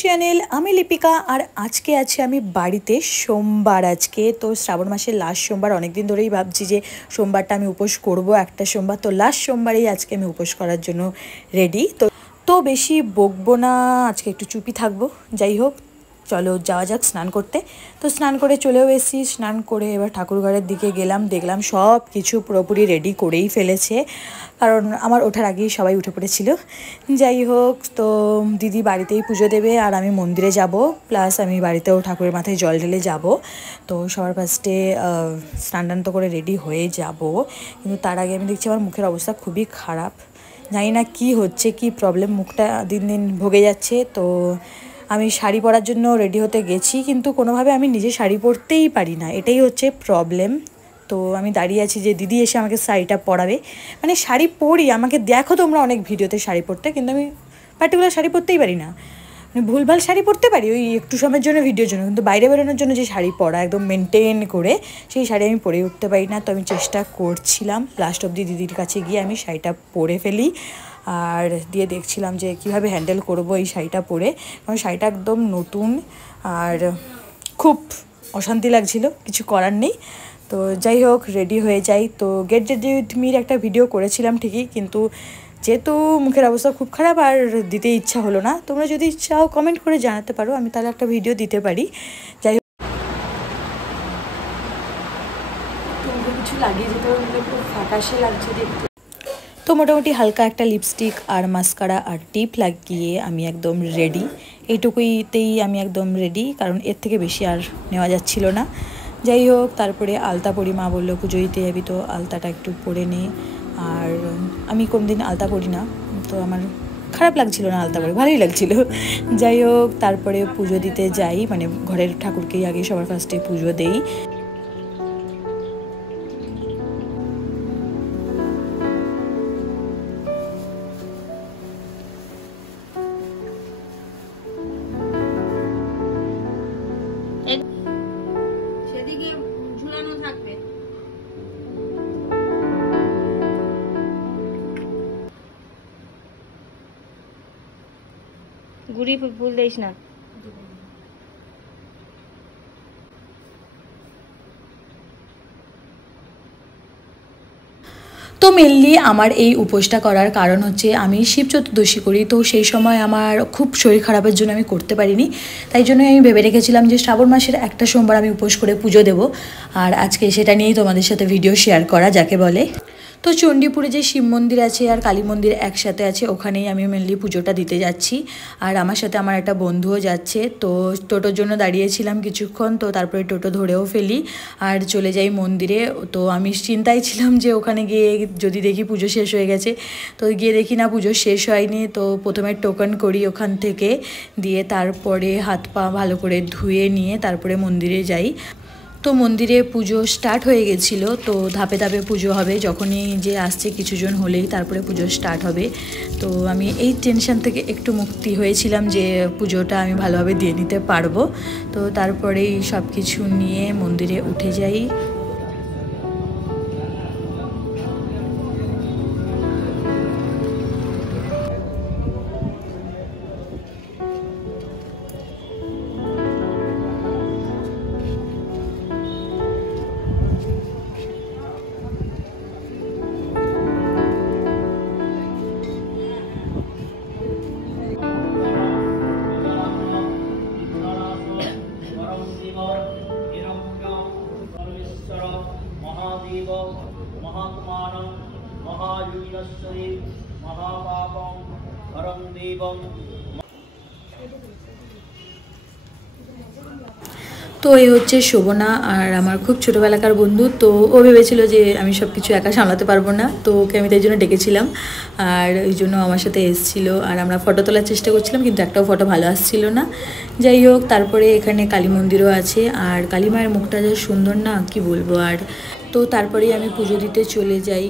Channel. আমি লিপিকা আর আজকে আছি আমি বাড়িতে। সোমবার আজকে, তো শ্রাবণ মাসের লাস্ট সোমবার। অনেক দিন ধরেই ভাবছি যে সোমবারটা আমি উপোস করব, একটা সোমবার। তো লাস্ট সোমবারেই আজকে আমি উপোস করার জন্য রেডি। তো বেশি বকবো না, আজকে একটু চুপি থাকবো। যাই হোক, চলো যাওয়া যাক স্নান করতে। তো স্নান করে চলেও এসেছি। স্নান করে এবার ঠাকুরঘরের দিকে গেলাম, দেখলাম সব কিছু পুরোপুরি রেডি করেই ফেলেছে, কারণ আমার ওঠার আগেই সবাই উঠে পড়েছিল। যাই হোক, তো দিদি বাড়িতেই পুজো দেবে আর আমি মন্দিরে যাব, প্লাস আমি বাড়িতেও ঠাকুরের মাথায় জল ঢেলে যাব। তো সবার ফার্স্টে স্নান টান তো করে রেডি হয়ে যাব, কিন্তু তার আগে আমি দেখছি আমার মুখের অবস্থা খুবই খারাপ। জানি না কি হচ্ছে, কি প্রবলেম, মুখটা দিন দিন ভুগে যাচ্ছে। তো আমি শাড়ি পরার জন্য রেডি হতে গেছি, কিন্তু কোনোভাবে আমি নিজে শাড়ি পরতেই পারি না, এটাই হচ্ছে প্রবলেম। তো আমি দাঁড়িয়ে আছি যে দিদি এসে আমাকে শাড়িটা পরাবে। মানে শাড়ি পরি, আমাকে দেখো তোমরা অনেক ভিডিওতে শাড়ি পরতে, কিন্তু আমি পার্টিকুলার শাড়ি পরতেই পারি না। মানে ভুলভাল শাড়ি পরতে পারি ওই একটু সময়ের জন্য, ভিডিওর জন্য, কিন্তু বাইরে বেরোনোর জন্য যে শাড়ি পরা একদম মেনটেন করে, সেই শাড়ি আমি পরে উঠতে পারি না। তো আমি চেষ্টা করছিলাম লাস্ট অবধি দিদির কাছে গিয়ে আমি শাড়িটা পরে ফেলি, আর দিয়ে দেখছিলাম যে কীভাবে হ্যান্ডেল করব এই শাড়িটা পরে, কারণ শাড়িটা একদম নতুন আর খুব অশান্তি লাগছিল, কিছু করার নেই। তো যাই হোক, রেডি হয়ে যাই। তো গেট রেডি উইথ মির একটা ভিডিও করেছিলাম ঠিকই, কিন্তু যেহেতু মুখের অবস্থা খুব খারাপ আর দিতে ইচ্ছা হলো না। তোমরা যদি চাও কমেন্ট করে জানাতে পারো, আমি তাহলে একটা ভিডিও দিতে পারি। যাই হোক, কিছু লাগিয়ে যেতে হবে, খুব ফ্যাকাশে লাগছে দেখতে। তো মোটামুটি হালকা একটা লিপস্টিক আর মাস্কারা আর টিপ লাগিয়ে আমি একদম রেডি। এইটুকুইতেই আমি একদম রেডি, কারণ এর থেকে বেশি আর নেওয়া যাচ্ছিল না। যাই হোক, তারপরে আলতা পরি, মা বললো পুজো দিতে যাবি তো আলতাটা একটু পরে নে। আর আমি কোনদিন আলতা পরি না, তো আমার খারাপ লাগছিল না আলতা পরে, ভালোই লাগছিল। যাই হোক, তারপরে পুজো দিতে যাই, মানে ঘরের ঠাকুরকেই আগে সবার ফার্স্টে পুজো দেই। সেদিকে ঝুলানো থাকবে। গুড়ি ফুল দিস না। তো মেনলি আমার এই উপোসটা করার কারণ হচ্ছে আমি শিব চতুর্দশী করি, তো সেই সময় আমার খুব শরীর খারাপের জন্য আমি করতে পারিনি। তাই জন্য আমি ভেবে রেখেছিলাম যে শ্রাবণ মাসের একটা সোমবার আমি উপোস করে পুজো দেবো, আর আজকে সেটা নিয়েই তোমাদের সাথে ভিডিও শেয়ার করা যাকে বলে। তো চণ্ডীপুরে যে শিব মন্দির আছে আর কালী মন্দির একসাথে আছে, ওখানেই আমি মেনলি পুজোটা দিতে যাচ্ছি। আর আমার সাথে আমার একটা বন্ধুও যাচ্ছে। তো টোটোর জন্য দাঁড়িয়েছিলাম কিছুক্ষণ, তো তারপরে টোটো ধরেও ফেলি আর চলে যাই মন্দিরে। তো আমি চিন্তায় ছিলাম যে ওখানে গিয়ে যদি দেখি পুজো শেষ হয়ে গেছে, তো গিয়ে দেখি না পুজো শেষ হয়নি। তো প্রথমে টোকন করি ওখান থেকে, দিয়ে তারপরে হাত পা ভালো করে ধুয়ে নিয়ে তারপরে মন্দিরে যাই। তো মন্দিরে পুজো স্টার্ট হয়ে গেছিলো, তো ধাপে ধাপে পুজো হবে, যখনই যে আসছে কিছুজন হলেই তারপরে পুজো স্টার্ট হবে। তো আমি এই টেনশন থেকে একটু মুক্তি হয়েছিলাম যে পুজোটা আমি ভালোভাবে দিয়ে নিতে পারবো। তো তারপরেই সব কিছু নিয়ে মন্দিরে উঠে যাই। महादेव महात्मानं महायुगस्य महापापं हरं देवं। তো এই হচ্ছে শোভনা, আর আমার খুব ছোটোবেলাকার বন্ধু। তো ও ভেবেছিল যে আমি সব কিছু একা সামলাতে পারবো না, তো ওকে আমি তাই জন্য ডেকেছিলাম, আর ওই জন্য আমার সাথে এসেছিলো। আর আমরা ফটো তোলার চেষ্টা করছিলাম, কিন্তু একটাও ফটো ভালো আসছিল না। যাই হোক, তারপরে এখানে কালী মন্দিরও আছে, আর কালী মায়ের মুখটা যা সুন্দর না, কি বলবো। আর তো তারপরেই আমি পুজো দিতে চলে যাই।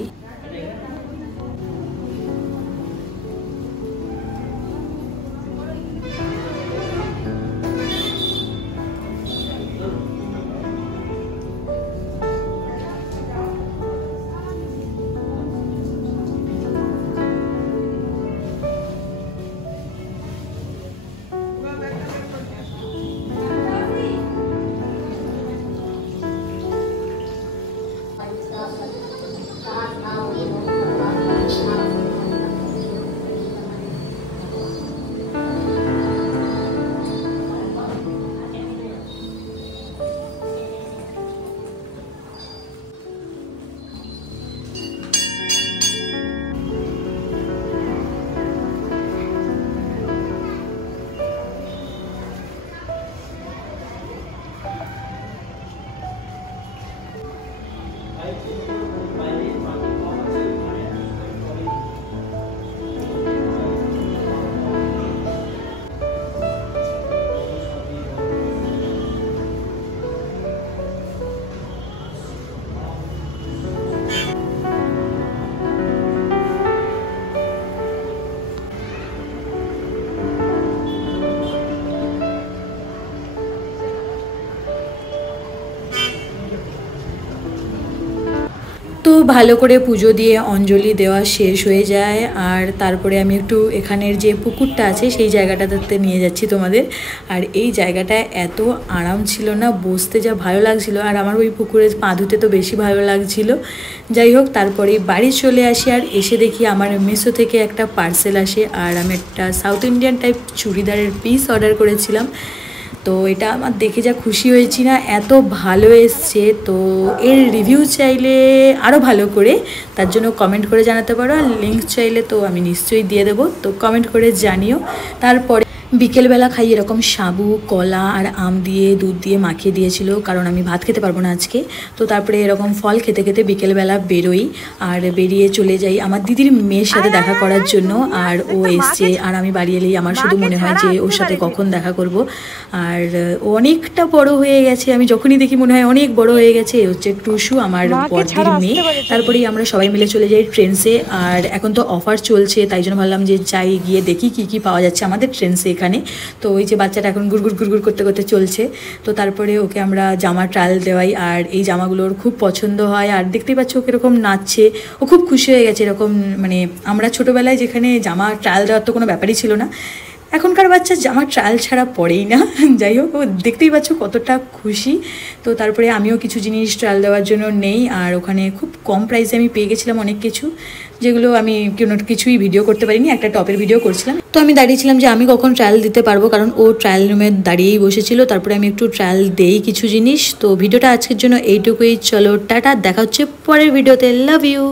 তো ভালো করে পুজো দিয়ে অঞ্জলি দেওয়া শেষ হয়ে যায়। আর তারপরে আমি একটু এখানের যে পুকুরটা আছে সেই জায়গাটাতে নিয়ে যাচ্ছি তোমাদের। আর এই জায়গাটা এত আরাম ছিল না, বসতে যা ভালো লাগছিল, আর আমার ওই পুকুরে পা ধুতে তো বেশি ভালো লাগছিল। যাই হোক, তারপরে বাড়ি চলে আসি আর এসে দেখি আমার মিশো থেকে একটা পার্সেল আসে। আর আমি একটা সাউথ ইন্ডিয়ান টাইপ চুড়িদারের পিস অর্ডার করেছিলাম। তো এটা আমার দেখে যা খুশি হয়েছি না, এত ভালো এসছে। তো এর রিভিউ চাইলে আরও ভালো করে, তার জন্য কমেন্ট করে জানাতে পারো। আর লিঙ্ক চাইলে তো আমি নিশ্চয়ই দিয়ে দেবো, তো কমেন্ট করে জানিও। তারপরে বিকেলবেলা খাই এরকম সাবু, কলা আর আম দিয়ে দুধ দিয়ে মাখিয়ে দিয়েছিল, কারণ আমি ভাত খেতে পারবো না আজকে। তো তারপরে এরকম ফল খেতে খেতে বিকেলবেলা বেরোই আর বেরিয়ে চলে যাই আমার দিদির মেয়ের সাথে দেখা করার জন্য। আর ও এসছে, আর আমি বাড়ি এলেই আমার শুধু মনে হয় যে ওর সাথে কখন দেখা করব। আর ও অনেকটা বড় হয়ে গেছে, আমি যখনই দেখি মনে হয় অনেক বড় হয়ে গেছে। হচ্ছে টুসু, আমার বড়দির মেয়ে। তারপরেই আমরা সবাই মিলে চলে যাই ট্রেন্সে। আর এখন তো অফার চলছে, তাই জন্য ভাবলাম যে যাই, গিয়ে দেখি কি কি পাওয়া যাচ্ছে আমাদের ট্রেন্সে এখানে। তো ওই যে বাচ্চাটা এখন গুড়গুড় গুড়গুড় করতে করতে চলছে। তো তারপরে ওকে আমরা জামা ট্রায়াল দেওয়াই, আর এই জামাগুলোর খুব পছন্দ হয়। আর দেখতেই পাচ্ছ ওকে এরকম নাচছে, ও খুব খুশি হয়ে গেছে। এরকম মানে আমরা ছোটোবেলায় যেখানে জামা ট্রায়াল দেওয়ার তো কোনো ব্যাপারই ছিল না, এখনকার বাচ্চা জামা ট্রায়াল ছাড়া পড়েই না। যাই হোক, ও দেখতেই পাচ্ছ কতটা খুশি। তো তারপরে আমিও কিছু জিনিস ট্রায়াল দেওয়ার জন্য নেই। আর ওখানে খুব কম প্রাইসে আমি পেয়ে গেছিলাম অনেক কিছু, যেগুলো আমি কোনো কিছুই ভিডিও করতে পারিনি, একটা টপের ভিডিও করছিলাম। তো আমি দাঁড়িয়েছিলাম যে আমি কখন ট্রায়াল দিতে পারবো, কারণ ও ট্রায়াল রুমে দাঁড়িয়েই বসেছিল। তারপরে আমি একটু ট্রায়াল দেই কিছু জিনিস। তো ভিডিওটা আজকের জন্য এইটুকুই, চলো টাটা, দেখা হচ্ছে পরের ভিডিওতে, লাভ ইউ।